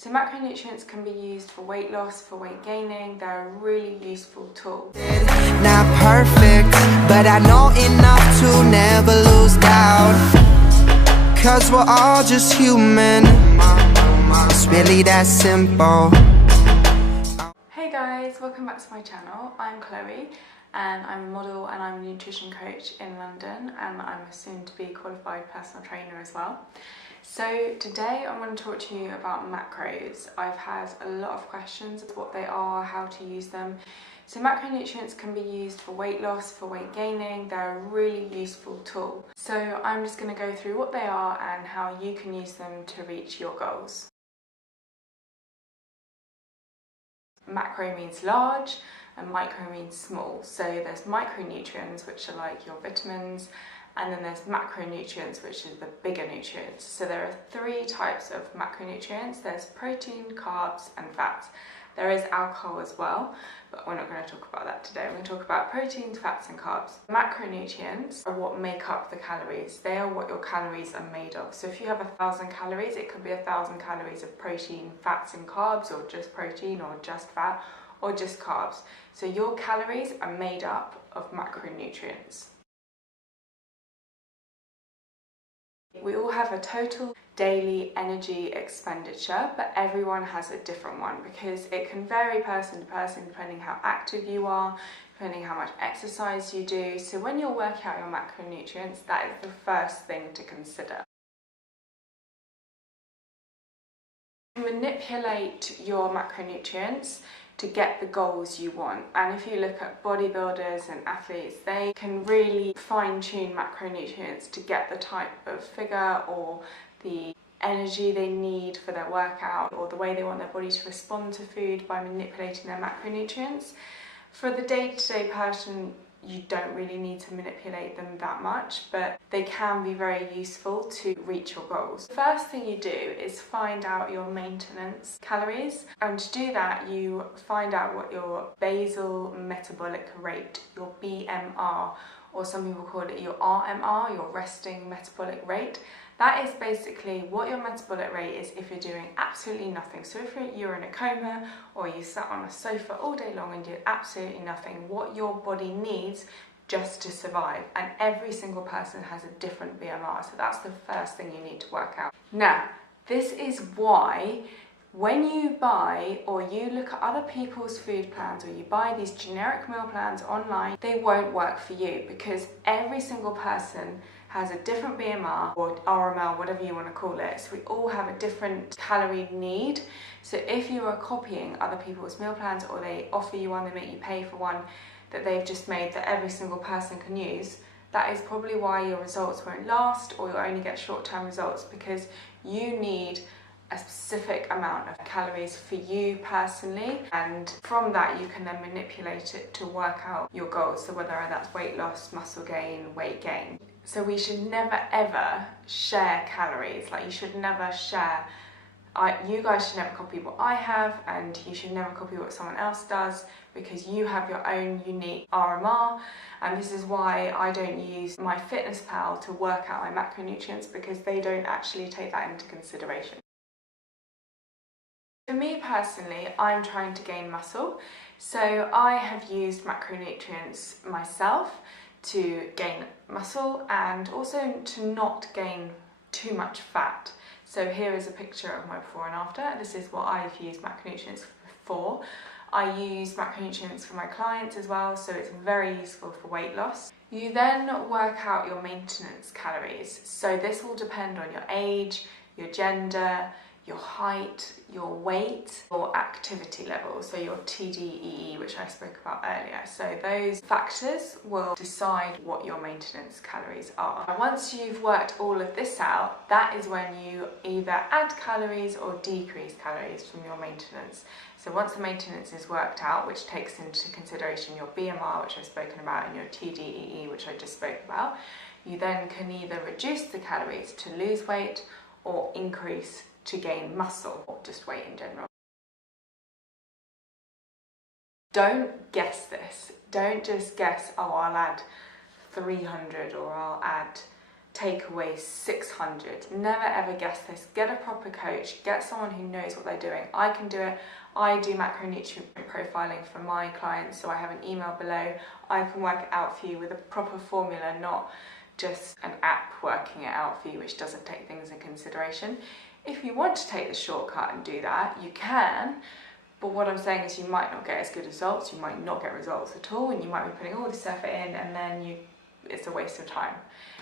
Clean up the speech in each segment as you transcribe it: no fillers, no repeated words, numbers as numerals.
So macronutrients can be used for weight loss, for weight gaining. They're a really useful tool. Not perfect, but I know enough to never lose doubt. 'Cause we're all just human. It's really that simple. Hey guys, welcome back to my channel. I'm Chloe and I'm a model and I'm a nutrition coach in London, and I'm a soon-to-be qualified personal trainer as well. So today I want to talk to you about macros. I've had a lot of questions of what they are, how to use them. So macronutrients can be used for weight loss, for weight gaining. They're a really useful tool. So I'm just going to go through what they are and how you can use them to reach your goals. Macro means large and micro means small. So there's micronutrients, which are like your vitamins, and then there's macronutrients, which are the bigger nutrients. So there are three types of macronutrients. There's protein, carbs and fats. There is alcohol as well, but we're not going to talk about that today. We're going to talk about proteins, fats and carbs. Macronutrients are what make up the calories. They are what your calories are made of. So if you have 1,000 calories, it could be 1,000 calories of protein, fats and carbs, or just protein, or just fat, or just carbs. So your calories are made up of macronutrients. We all have a total daily energy expenditure, but everyone has a different one because it can vary person to person depending how active you are, depending how much exercise you do. So when you're working out your macronutrients, that is the first thing to consider. Manipulate your macronutrients to get the goals you want. And if you look at bodybuilders and athletes, they can really fine-tune macronutrients to get the type of figure or the energy they need for their workout, or the way they want their body to respond to food by manipulating their macronutrients. For the day-to-day person, you don't really need to manipulate them that much, but they can be very useful to reach your goals. The first thing you do is find out your maintenance calories, and to do that you find out what your basal metabolic rate, your BMR, or some people call it your RMR, your resting metabolic rate. That is basically what your metabolic rate is if you're doing absolutely nothing. So if you're in a coma or you sat on a sofa all day long and did absolutely nothing, what your body needs just to survive. And every single person has a different BMR, so that's the first thing you need to work out. Now, this is why when you buy or you look at other people's food plans, or you buy these generic meal plans online, they won't work for you because every single person has a different BMR or RML, whatever you want to call it. So we all have a different calorie need. So if you are copying other people's meal plans, or they offer you one, they make you pay for one that they've just made that every single person can use, that is probably why your results won't last, or you'll only get short-term results, because you need a specific amount of calories for you personally, and from that you can then manipulate it to work out your goals. So whether that's weight loss, muscle gain, weight gain. So we should never ever share calories. Like, you should never share, you guys should never copy what I have, and you should never copy what someone else does, because you have your own unique RMR. And this is why I don't use MyFitnessPal to work out my macronutrients, because they don't actually take that into consideration. For me personally, I'm trying to gain muscle, so I have used macronutrients myself to gain muscle and also to not gain too much fat. So here is a picture of my before and after. This is what I've used macronutrients for. I use macronutrients for my clients as well, so it's very useful for weight loss. You then work out your maintenance calories. So this will depend on your age, your gender, your height, your weight, your activity level, so your TDEE, which I spoke about earlier. So those factors will decide what your maintenance calories are. Once you've worked all of this out, that is when you either add calories or decrease calories from your maintenance. So once the maintenance is worked out, which takes into consideration your BMR, which I've spoken about, and your TDEE, which I just spoke about, you then can either reduce the calories to lose weight or increase to gain muscle, or just weight in general. Don't guess this. Don't just guess, oh, I'll add 300 or I'll add take away 600. Never ever guess this. Get a proper coach, get someone who knows what they're doing. I can do it. I do macronutrient profiling for my clients, so I have an email below. I can work it out for you with a proper formula, not just an app working it out for you, which doesn't take things in consideration. If you want to take the shortcut and do that, you can, but what I'm saying is you might not get as good results, you might not get results at all, and you might be putting all this effort in and then it's a waste of time.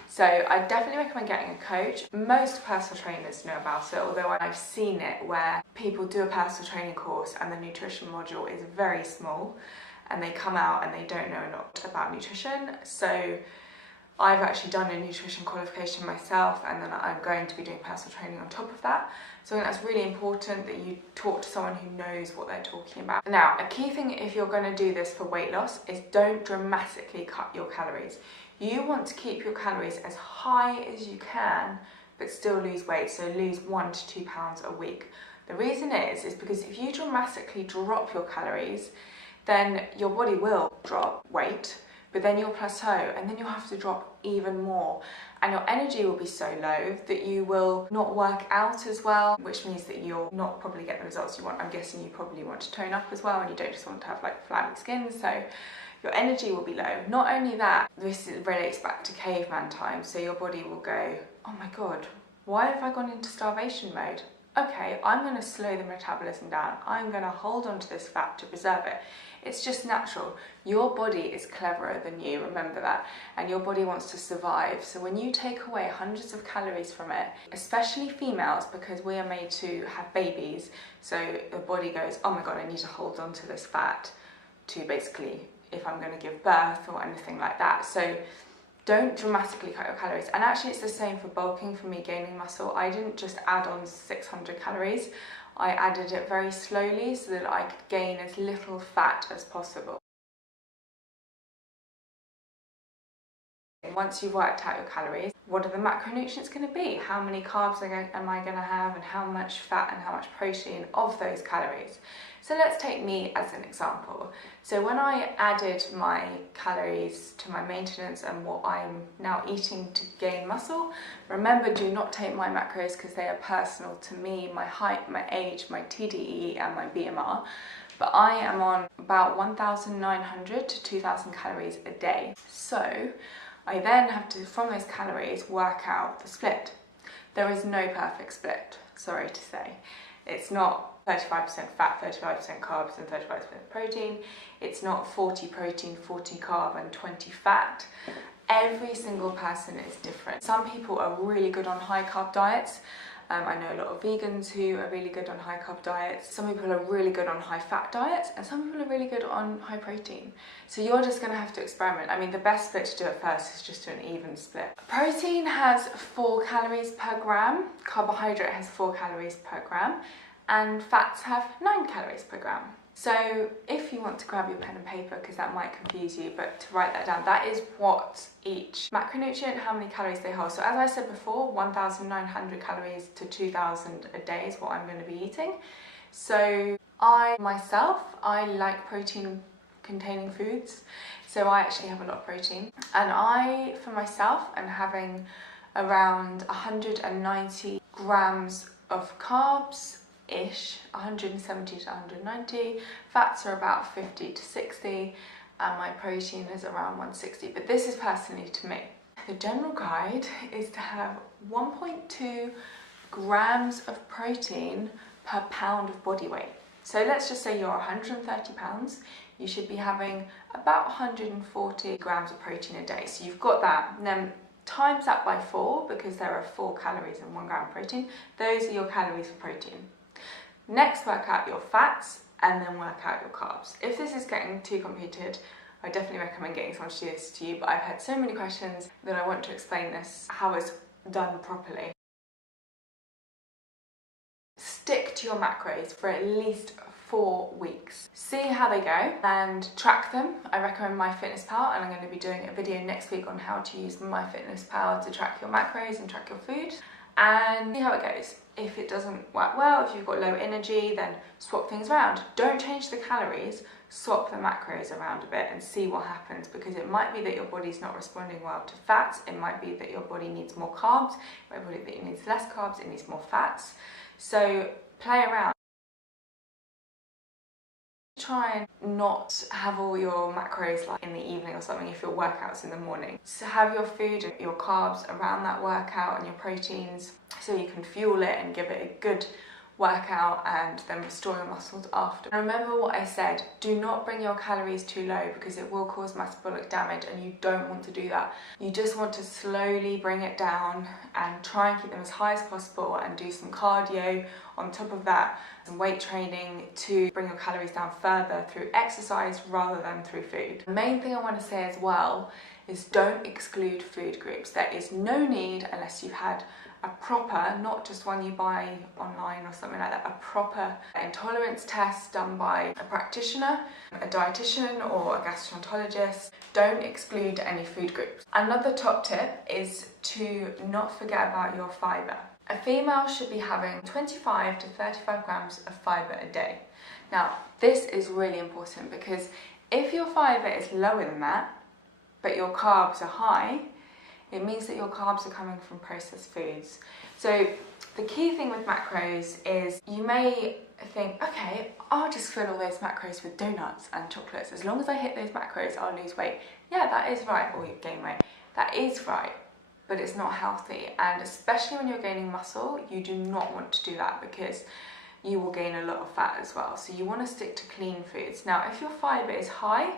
So I definitely recommend getting a coach. Most personal trainers know about it, although I've seen it where people do a personal training course and the nutrition module is very small and they come out and they don't know a lot about nutrition. So I've actually done a nutrition qualification myself, and then I'm going to be doing personal training on top of that. So I think that's really important that you talk to someone who knows what they're talking about. Now, a key thing if you're going to do this for weight loss is don't dramatically cut your calories. You want to keep your calories as high as you can, but still lose weight, so lose 1 to 2 pounds a week. The reason is because if you dramatically drop your calories, then your body will drop weight, but then you'll plateau and then you'll have to drop even more. And your energy will be so low that you will not work out as well, which means that you'll not probably get the results you want. I'm guessing you probably want to tone up as well, and you don't just want to have like flabby skin, so your energy will be low. Not only that, this relates back to caveman time, so your body will go, oh my god, why have I gone into starvation mode? Okay, I'm going to slow the metabolism down. I'm going to hold on to this fat to preserve it. It's just natural. Your body is cleverer than you, remember that. And your body wants to survive. So when you take away hundreds of calories from it, especially females, because we are made to have babies, so the body goes, oh my god, I need to hold on to this fat to basically, if I'm going to give birth or anything like that. So don't dramatically cut your calories. And actually it's the same for bulking, for me gaining muscle. I didn't just add on 600 calories. I added it very slowly so that I could gain as little fat as possible. Once you've worked out your calories, what are the macronutrients going to be? How many carbs am I going to have, and how much fat and how much protein of those calories? So let's take me as an example. So when I added my calories to my maintenance and what I'm now eating to gain muscle, remember, do not take my macros because they are personal to me, my height, my age, my TDE and my BMR. But I am on about 1,900 to 2,000 calories a day. So I then have to, from those calories, work out the split. There is no perfect split, sorry to say. It's not 35% fat, 35% carbs and 35% protein. It's not 40 protein, 40 carb and 20 fat. Every single person is different. Some people are really good on high carb diets. I know a lot of vegans who are really good on high carb diets. Some people are really good on high fat diets, and some people are really good on high protein. So you're just going to have to experiment. I mean, the best split to do at first is just do an even split. Protein has 4 calories per gram, carbohydrate has 4 calories per gram, and fats have 9 calories per gram. So if you want to grab your pen and paper, because that might confuse you, but to write that down, that is what each macronutrient, how many calories they hold. So as I said before, 1,900 calories to 2,000 a day is what I'm going to be eating. So I like protein containing foods. So I actually have a lot of protein. And I, for myself, am having around 190 grams of carbs, 170 to 190. Fats are about 50 to 60, and my protein is around 160, but this is personally to me. The general guide is to have 1.2 grams of protein per pound of body weight. So let's just say you're 130 pounds, you should be having about 140 grams of protein a day. So you've got that, and then times that by 4, because there are 4 calories in 1 gram of protein. Those are your calories for protein. Next, work out your fats and then work out your carbs. If this is getting too complicated, I definitely recommend getting someone to do this to you, but I've had so many questions that I want to explain this, how it's done properly. Stick to your macros for at least 4 weeks. See how they go and track them. I recommend MyFitnessPal, and I'm going to be doing a video next week on how to use MyFitnessPal to track your macros and track your food, and see how it goes. If it doesn't work well, if you've got low energy, then swap things around. Don't change the calories, swap the macros around a bit and see what happens, because it might be that your body's not responding well to fats, it might be that your body needs more carbs, it might be that it needs less carbs, it needs more fats. So play around. Try and not have all your macros like in the evening or something if your workout's in the morning. So have your food and your carbs around that workout and your proteins so you can fuel it and give it a good workout and then restore your muscles after. And remember what I said, do not bring your calories too low because it will cause metabolic damage and you don't want to do that. You just want to slowly bring it down and try and keep them as high as possible and do some cardio on top of that, some weight training to bring your calories down further through exercise rather than through food. The main thing I want to say as well is don't exclude food groups. There is no need, unless you've had a proper, not just one you buy online or something like that, a proper intolerance test done by a practitioner, a dietitian or a gastroenterologist. Don't exclude any food groups. Another top tip is to not forget about your fibre. A female should be having 25 to 35 grams of fibre a day. Now, this is really important because if your fibre is lower than that, but your carbs are high, it means that your carbs are coming from processed foods. So the key thing with macros is you may think, okay, I'll just fill all those macros with donuts and chocolates. As long as I hit those macros, I'll lose weight. Yeah, that is right, or you gain weight. That is right, but it's not healthy. And especially when you're gaining muscle, you do not want to do that because you will gain a lot of fat as well. So you want to stick to clean foods. Now, if your fibre is high,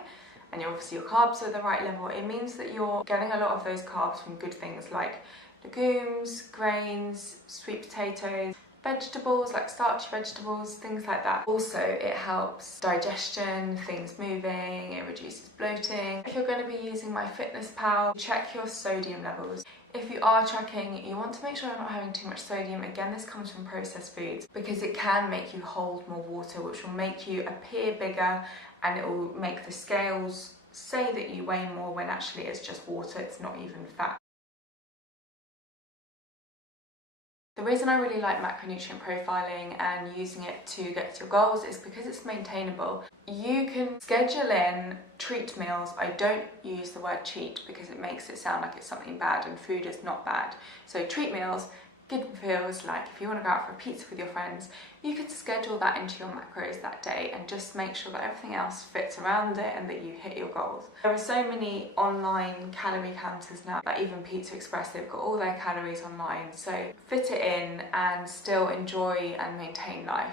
and obviously your carbs are at the right level, it means that you're getting a lot of those carbs from good things like legumes, grains, sweet potatoes, vegetables like starchy vegetables, things like that. Also, it helps digestion, things moving, it reduces bloating. If you're going to be using MyFitnessPal, check your sodium levels. If you are tracking, you want to make sure you're not having too much sodium. Again, this comes from processed foods because it can make you hold more water, which will make you appear bigger and it will make the scales say that you weigh more when actually it's just water, it's not even fat. The reason I really like macronutrient profiling and using it to get to your goals is because it's maintainable. You can schedule in treat meals. I don't use the word cheat because it makes it sound like it's something bad, and food is not bad. So treat meals, good meals, like if you want to go out for a pizza with your friends, you could schedule that into your macros that day and just make sure that everything else fits around it and that you hit your goals. There are so many online calorie counters now, like even Pizza Express, they've got all their calories online, so fit it in and still enjoy and maintain life.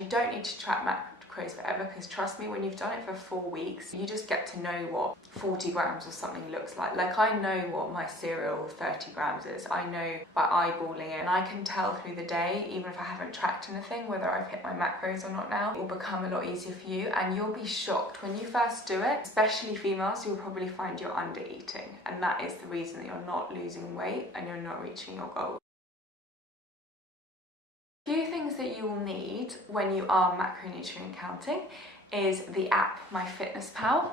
You don't need to track macros forever because trust me, when you've done it for 4 weeks, you just get to know what 40 grams or something looks like. Like I know what my cereal 30 grams is. I know by eyeballing it, and I can tell through the day, even if I haven't tracked anything, whether I've hit my macros or not now. It will become a lot easier for you and you'll be shocked when you first do it, especially females, you'll probably find you're under eating, and that is the reason that you're not losing weight and you're not reaching your goals. A few things that you will need when you are macronutrient counting is the app MyFitnessPal.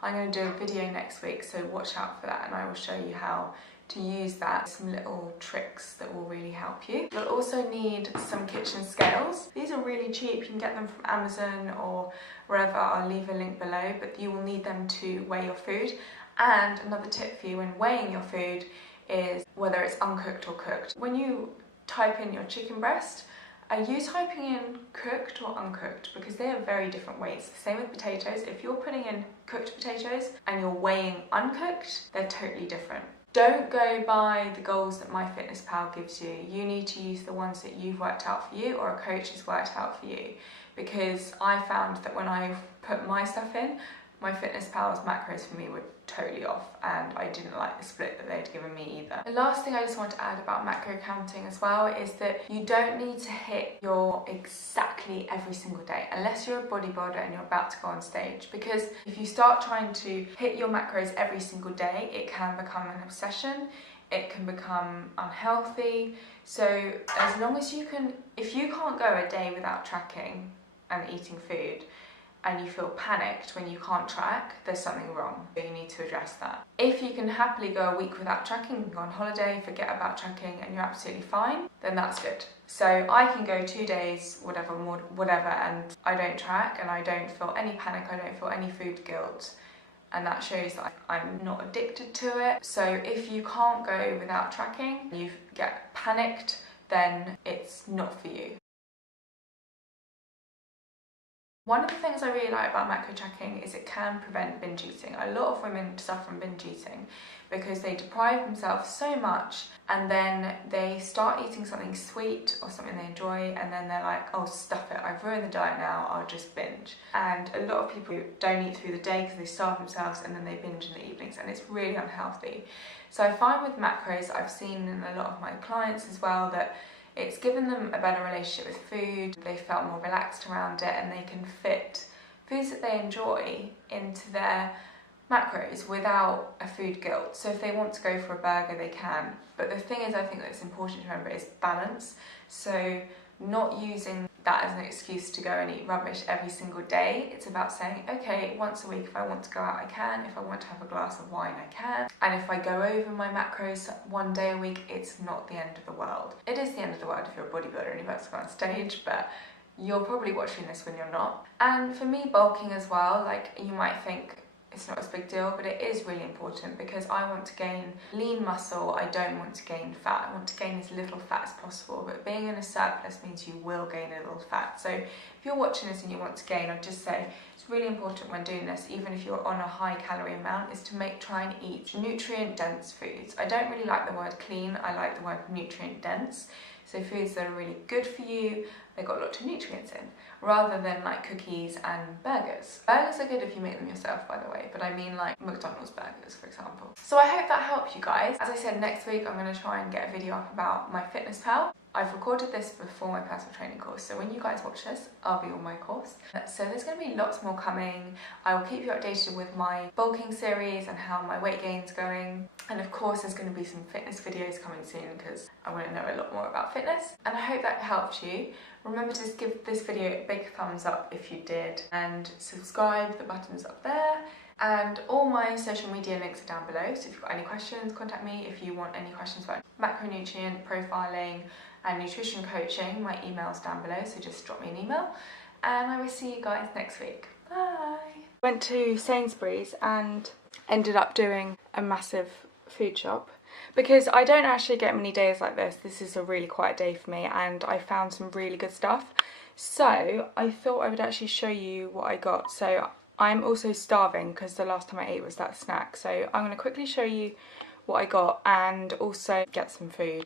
I'm going to do a video next week, so watch out for that, and I will show you how to use that. Some little tricks that will really help you. You'll also need some kitchen scales. These are really cheap, you can get them from Amazon or wherever. I'll leave a link below, but you will need them to weigh your food. And another tip for you when weighing your food is whether it's uncooked or cooked. When you type in your chicken breast, are you typing in cooked or uncooked? Because they are very different weights. The same with potatoes. If you're putting in cooked potatoes and you're weighing uncooked, they're totally different. Don't go by the goals that MyFitnessPal gives you. You need to use the ones that you've worked out for you or a coach has worked out for you. Because I found that when I put my stuff in, MyFitnessPal's macros for me were totally off, and I didn't like the split that they'd given me either. The last thing I just want to add about macro counting as well is that you don't need to hit your exactly every single day unless you're a bodybuilder and you're about to go on stage, because if you start trying to hit your macros every single day, it can become an obsession, it can become unhealthy. So as long as you can, if you can't go a day without tracking and eating food, and you feel panicked when you can't track, there's something wrong. You need to address that. If you can happily go a week without tracking, you can go on holiday, forget about tracking, and you're absolutely fine, then that's good. So I can go 2 days, whatever, and I don't track, and I don't feel any panic, I don't feel any food guilt. And that shows that I'm not addicted to it. So if you can't go without tracking, you get panicked, then it's not for you. One of the things I really like about macro tracking is it can prevent binge eating. A lot of women suffer from binge eating because they deprive themselves so much and then they start eating something sweet or something they enjoy, and then they're like, oh, stuff it, I've ruined the diet now, I'll just binge. And a lot of people don't eat through the day because they starve themselves and then they binge in the evenings, and it's really unhealthy. So I find with macros, I've seen in a lot of my clients as well, that it's given them a better relationship with food, they felt more relaxed around it, and they can fit foods that they enjoy into their macros without a food guilt. So if they want to go for a burger, they can. But the thing is, I think that's important to remember, is balance. So not using that as an excuse to go and eat rubbish every single day. It's about saying, okay, once a week if I want to go out I can, if I want to have a glass of wine I can, and if I go over my macros 1 day a week, it's not the end of the world. It is the end of the world if you're a bodybuilder and you're about to go on stage, but you're probably watching this when you're not. And for me, bulking as well, like, you might think it's not as big deal, but it is really important because I want to gain lean muscle, I don't want to gain fat. I want to gain as little fat as possible, but being in a surplus means you will gain a little fat. So if you're watching this and you want to gain, I'd just say it's really important when doing this, even if you're on a high calorie amount, is to try and eat nutrient dense foods. I don't really like the word clean, I like the word nutrient dense. So foods that are really good for you, they've got lots of nutrients in, rather than like cookies and burgers. Burgers are good if you make them yourself, by the way, but I mean like McDonald's burgers, for example. So I hope that helped you guys. As I said, next week I'm going to try and get a video up about MyFitnessPal. I've recorded this before my personal training course, so when you guys watch this, I'll be on my course. So there's going to be lots more coming. I will keep you updated with my bulking series and how my weight gain's going. And of course there's going to be some fitness videos coming soon because I want to know a lot more about fitness. And I hope that helped you. Remember to just give this video a big thumbs up if you did, and subscribe, the button's up there. And all my social media links are down below, so if you've got any questions, contact me. If you want any questions about macronutrient profiling and nutrition coaching, my email's down below, so just drop me an email. And I will see you guys next week. Bye! Went to Sainsbury's and ended up doing a massive food shop because I don't actually get many days like this. This is a really quiet day for me, and I found some really good stuff. So I thought I would actually show you what I got. So I'm also starving because the last time I ate was that snack. So I'm going to quickly show you what I got and also get some food.